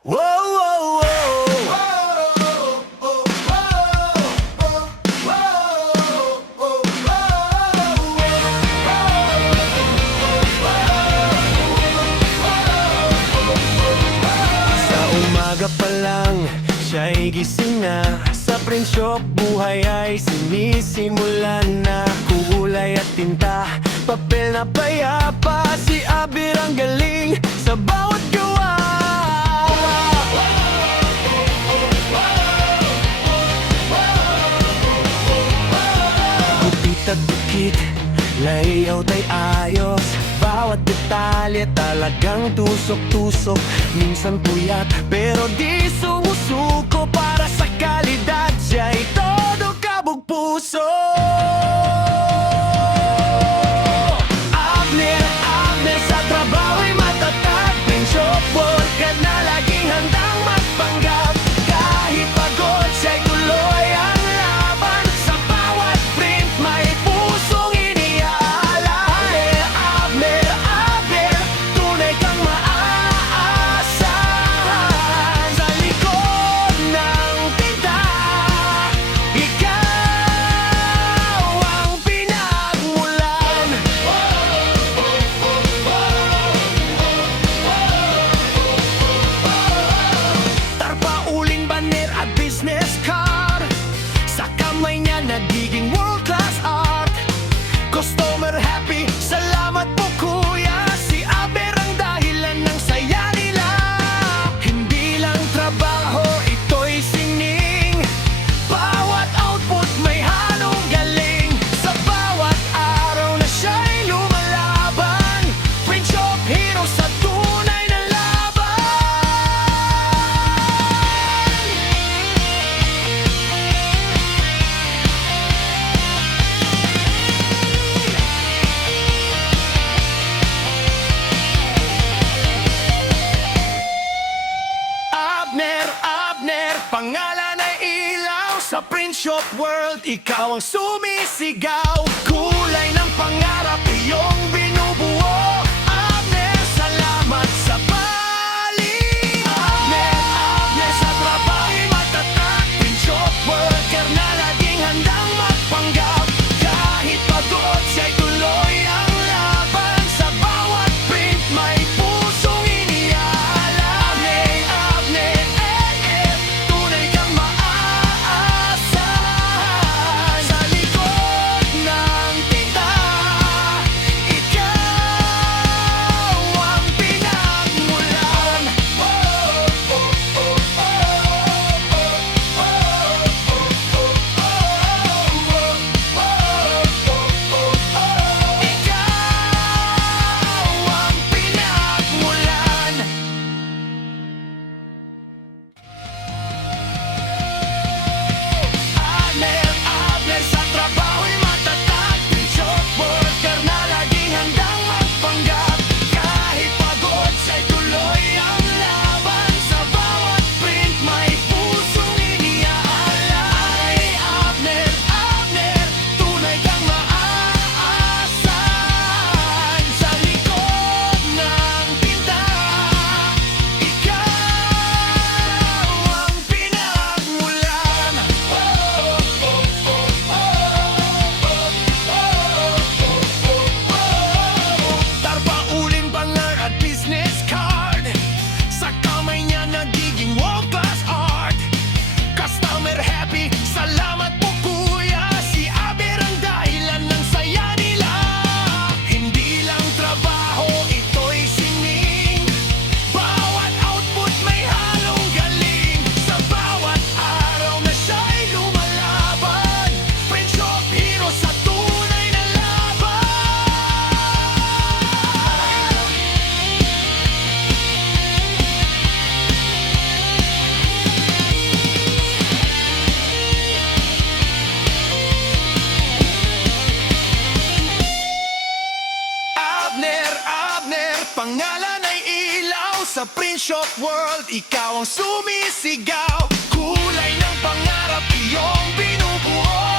Whoa, whoa, whoa. Sa umaga pa lang, siya'y gising na. Sa print shop, buhay ay sinisimulan na. Kulay at tinta, papel na payapa. Si Abir ang galing sa bawat gawa. Gupit at dikit, layout ay ayos. Bawat detalye talagang tusok-tusok. Minsan puyat pero di sumusuko. Para sa kalidad siya'y todo kabog puso. Abner, Abner sa trabaho'y matatag. Print shop worker na laging handang magpanggap. Kahit pagod siya'y tuloy ang laban. Sa bawat print may pusong iniaalay. Abner, Abner, tunay kang maaasahan. Sa likod ng tinta, ikaw ang pinagmulan. Tarpa, uling, banner at business card. Sa kamay niya nagiging world-class art. Customer happy, salamat po kuya. Si Aber ang dahilan ng saya nila. Hindi lang trabaho, ito'y sining. Bawat output may halong galing. Sa bawat araw na siya'y lumalaban. Print shop hero sa tunay na laban. Abner, Abner, pangalan ay ilaw. Sa print shop world, ikaw ang sumisigaw. Kulay ng pangarap, iyong binubuo. Abner, salamat sa paling. Abner, Abner, sa trabaho'y matatag. Print shop worker na laging handang magpanggap. Kahit pagod siya'y tuloy ang laban. Sa bawat print may pusong iniaalay. Abner, tunay kang maaasahan. Sa likod ng tinta, ikaw ang pinagmulan. Ikaw ang pinagmulan. Abner, Abner, sa trabaho'y matatag. Print shop worker na laging handang magpanggap. Kahit pagod siya'y tuloy ang laban. Sa bawat print may pusong iniaalay. Abner, Abner, tunay kang maaasahan. Sa likod ng tinta, ikaw ang pinagmulan. Tarpa, uling, bangar at business card. Sa kamay niya nagiging world-class art. Customer happy, salamat po kuya. Si Aber ang dahilan ng saya nila. Hindi lang trabaho, ito'y sining. Bawat output may halong galing. Sa bawat araw na siya'y lumalaban. Print shop hero sa tunay na laban. Abner, Abner, pangalan ay ilaw. Sa print shop world, ikaw ang sumisigaw. Kulay ng pangarap, iyong binubuo.